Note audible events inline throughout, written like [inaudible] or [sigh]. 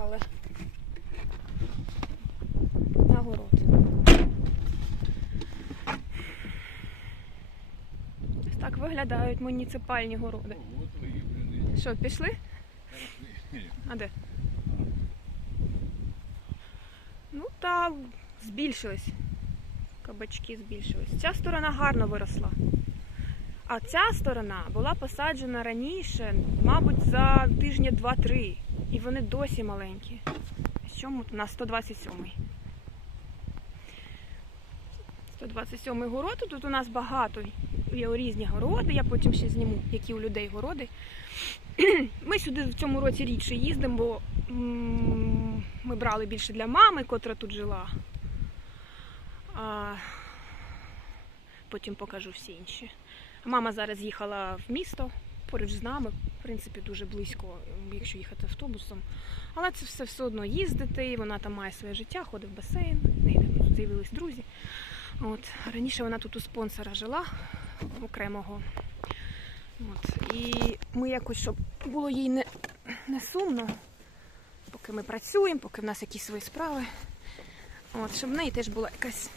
приїхали на город. Так виглядають муніципальні городи. Що, пішли? А де? Ну та збільшились. Кабачки збільшились. Ця сторона гарно виросла. А ця сторона була посаджена раніше, мабуть, за тижня 2-3. І вони досі маленькі. Чому на 127-й. 127-й город. Тут у нас багато є різні городи. Я потім ще зніму, які у людей городи. [clears throat] Ми сюди в цьому році рідше їздимо, бо ми брали більше для мами, котра тут жила. А потім покажу всі інші. Мама зараз їхала в місто поруч з нами, в принципі, дуже близько, якщо їхати автобусом. Але це все все одно їздити, вона там має своє життя, ходить в басейн, неї з'явились друзі. От. Раніше вона тут у спонсора жила окремого. От. І ми якось, щоб було їй не, не сумно, поки ми працюємо, поки в нас якісь свої справи. От, щоб в неї теж була якась.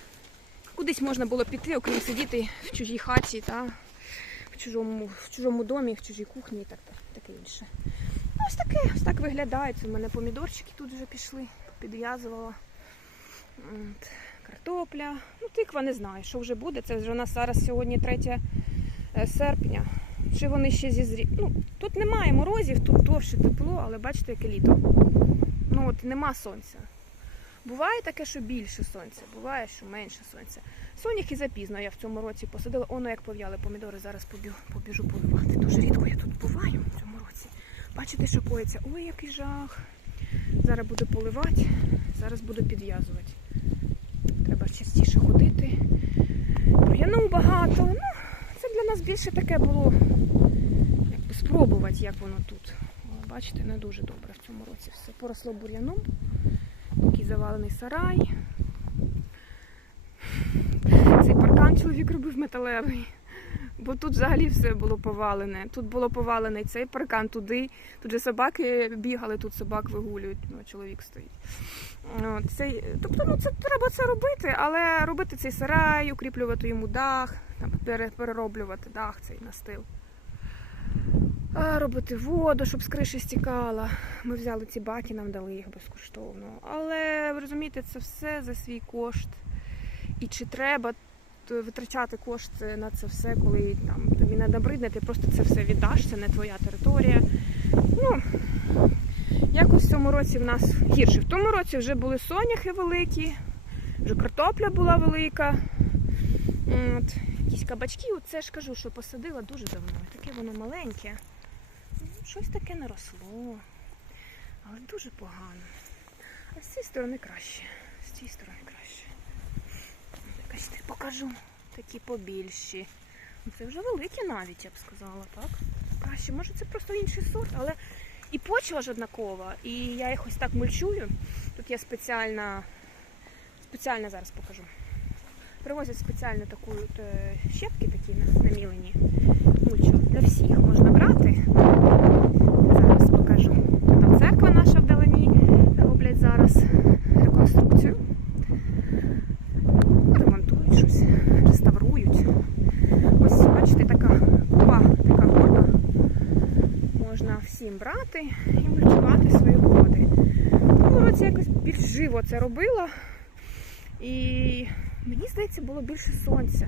Кудись можна було піти, окрім сидіти в чужій хаті, та, чужому, в чужому домі, в чужій кухні і так, так, таке інше. Ну, ось таке, ось так виглядає. Це в мене помідорчики тут вже пішли, підв'язувала. Картопля. Ну, тиква не знаю, що вже буде. Це вже у нас зараз сьогодні 3 е, серпня. Чи вони ще зізрі... Ну, тут немає морозів, тут довше тепло, але бачите, яке літо. Ну от нема сонця. Буває таке, що більше сонця, буває, що менше сонця. Соняхи запізно я в цьому році посадила. Оно як пов'яли помідори, зараз побіжу, побіжу поливати. Дуже рідко я тут буваю в цьому році. Бачите, що коїться? Ой, який жах. Зараз буду поливати, зараз буду підв'язувати. Треба частіше ходити. Бур'яну багато. Ну, це для нас більше таке було спробувати, як воно тут. Бачите, не дуже добре в цьому році все. Поросло бур'яном. Завалений сарай. Цей паркан чоловік робив металевий. Бо тут взагалі все було повалене. Тут було повалений цей паркан туди. Тут же собаки бігали, тут собак вигулюють. Ну, чоловік стоїть. От, цей, тобто, ну це треба це робити, але робити цей сарай, укріплювати йому дах, там, перероблювати дах цей настил. Робити воду, щоб з криші стікала. Ми взяли ці баки, нам дали їх безкоштовно. Але ви розумієте, це все за свій кошт. І чи треба витрачати кошти на це все, коли там тобі не набридне, ти просто це все віддаш, це не твоя територія. Ну, якось в цьому році в нас гірше. В тому році вже були соняхи великі, вже картопля була велика. От, якісь кабачки, оце ж кажу, що посадила дуже давно. Таке воно маленьке. Щось таке не росло. Але дуже погано. А з цієї сторони краще. З цієї сторони краще. Якось покажу. Такі побільші. Ну, Це вже великі навіть, я б сказала, так? Краще. Може це просто інший сорт, але і почва ж однакова. І я їх ось так мульчую. Тут є спеціальна, спеціальна зараз покажу. Привозять спеціальну таку е, щепки такі намілені. Мульчу для всіх можна брати. Зараз покажу. Там церква наша вдалині роблять зараз реконструкцію. Ремонтують щось, реставрують. Ось, бачите, така купа, така горда. Можна всім брати і мульчувати свої городи. Році якось більш живо це робила. І мені здається, було більше сонця.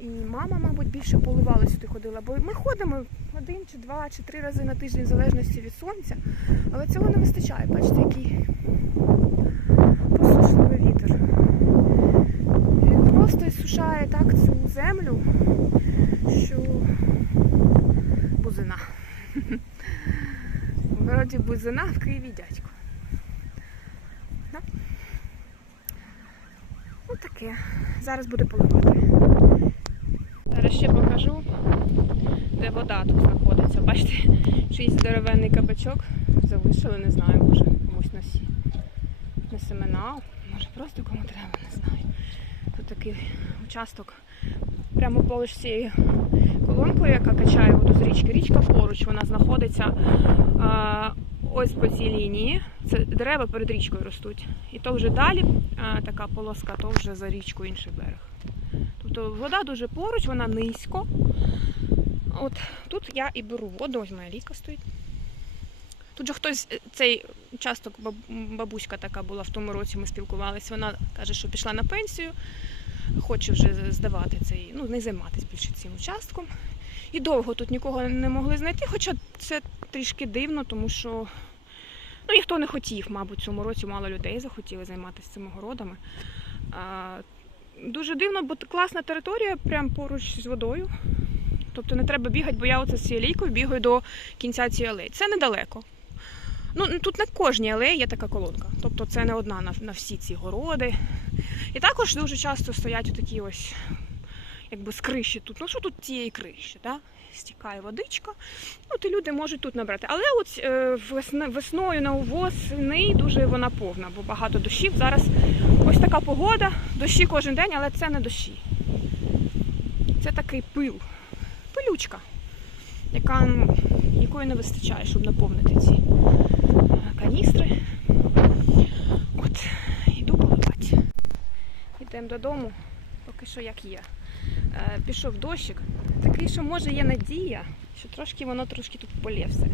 І мама, мабуть, більше поливала сюди ходила, бо ми ходимо один чи два чи три рази на тиждень в залежності від сонця, але цього не вистачає. Бачите, який посушливий вітер. Він просто сушає так цю землю, що бузина. [laughs] В бузина, в Києві дядько. Да? Ну таке. Зараз буде поливати. Зараз ще покажу, де вода тут знаходиться. Бачите, чийсь здоровенний кабачок залишили, не знаю, може комусь на, сі... на семена, може просто кому треба, не знаю. Тут такий участок прямо поруч цією колонкою, яка качає воду з річки. Річка поруч, вона знаходиться а, ось по цій лінії. Це дерева перед річкою ростуть. І то вже далі а, така полоска, то вже за річкою інший берег. Тобто вода дуже поруч, вона низько. От тут я і беру воду, ось моя ліка стоїть. Тут же хтось е, цей часток бабуська така була в тому році, ми спілкувалися. Вона каже, що пішла на пенсію, хоче вже здавати цей, ну не займатися більше цим участком. І довго тут нікого не могли знайти, хоча це трішки дивно, тому що ну, ніхто не хотів, мабуть, цьому році мало людей захотіли займатися цими городами. А, дуже дивно, бо класна територія прямо поруч з водою. Тобто не треба бігати, бо я оце з цією лійкою бігаю до кінця цієї алеї. Це недалеко. Ну, тут на кожній алеї є така колонка. Тобто це не одна на, на всі ці городи. І також дуже часто стоять такі ось, якби з криші тут. Ну що тут цієї криші? Да? Стікає водичка. От і люди можуть тут набрати. Але от е, весною на восени дуже вона повна, бо багато дощів. Зараз ось така погода, дощі кожен день, але це не дощі. Це такий пил, пилючка, яка, ну, якої не вистачає, щоб наповнити ці е, каністри. От, іду поливати. Йдемо додому, поки що як є. Е, пішов дощик. Такий, що може є надія, що трошки воно трошки тут полє все.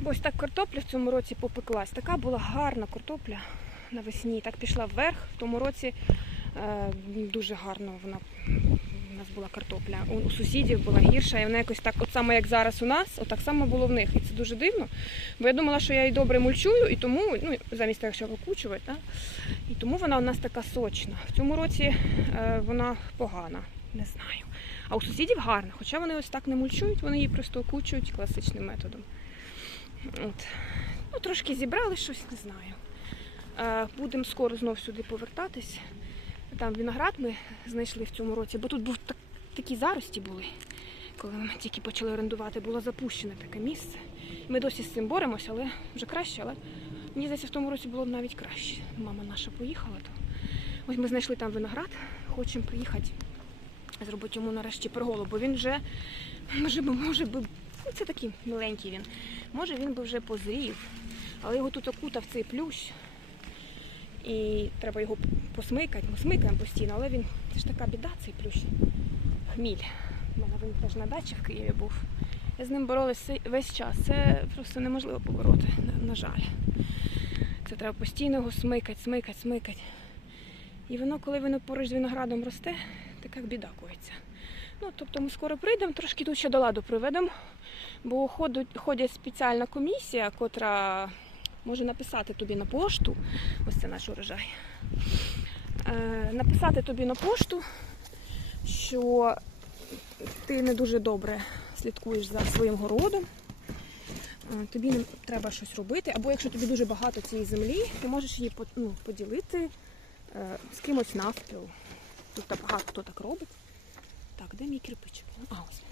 Бо ось так картопля в цьому році попеклась. Така була гарна картопля навесні. Так пішла вверх. В тому році е, дуже гарно вона у нас була картопля. У, у сусідів була гірша, і вона якось так, от саме як зараз у нас, от так само було в них. І це дуже дивно. Бо я думала, що я її добре мульчую, і тому, ну, замість того, щоб викучувати, да? і тому вона у нас така сочна. В цьому році е, вона погана, не знаю. А у сусідів гарна, хоча вони ось так не мульчують, вони її просто окучують класичним методом. От. Ну, трошки зібрали щось, не знаю. Е, Будемо скоро знов сюди повертатись. Там виноград ми знайшли в цьому році, бо тут був так, такі зарості були. Коли ми тільки почали орендувати, було запущене таке місце. Ми досі з цим боремося, але вже краще. Але мені здається, в тому році було б навіть краще. Мама наша поїхала, то ось ми знайшли там виноград, хочемо приїхати, зробити йому нарешті приголу, бо він вже може би, може би, ну це такий миленький він. Може він би вже позрів, але його тут окутав цей плющ. І треба його посмикати. Ми смикаємо постійно, але він це ж така біда, цей плющ. Хміль. У мене він теж на дачі в Києві був. Я з ним боролася весь час. Це просто неможливо побороти, на, на жаль. Це треба постійно його смикати, смикати, смикати. І воно, коли воно поруч з виноградом росте, така біда коїться. Ну, тобто ми скоро прийдемо, трошки тут ще до ладу приведемо, бо ходить, ходять спеціальна комісія, котра може написати тобі на пошту. Ось це наш урожай. Е, написати тобі на пошту, що ти не дуже добре слідкуєш за своїм городом. Е, Тобі треба щось робити, або якщо тобі дуже багато цієї землі, ти можеш її ну, поділити з кимось навпіл. Тут багато хто так робить. Так, де мій кирпичик? А, ось.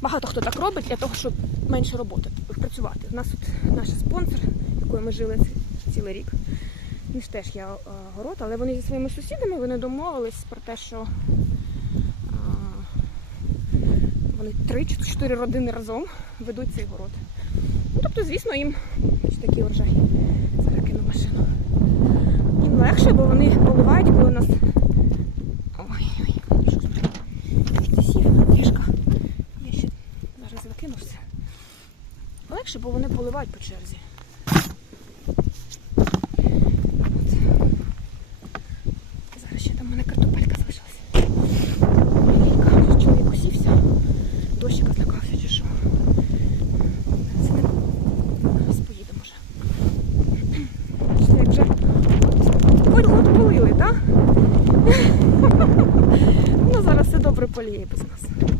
Багато хто так робить для того, щоб менше роботи працювати. У нас тут наш спонсор, якою ми жили цілий рік. Він ж теж є е, город, але вони зі своїми сусідами вони домовились про те, що е, вони три чи чотири родини разом ведуть цей город. Ну, тобто, звісно, їм. Зараз кину машину. Їм легше, бо вони поливають, коли у нас. Ой, ой, що з мене сів, кішка. Я ще зараз викину. Легше, бо вони поливають по черзі. От. Зараз ще там у мене картопелька залишилась. Маленька, вже чоловік усівся. Дощика злякався чи що. Це не... Зараз поїдемо вже. Що, як вже Ой, так? [laughs] Ну зараз все добре поліє без нас.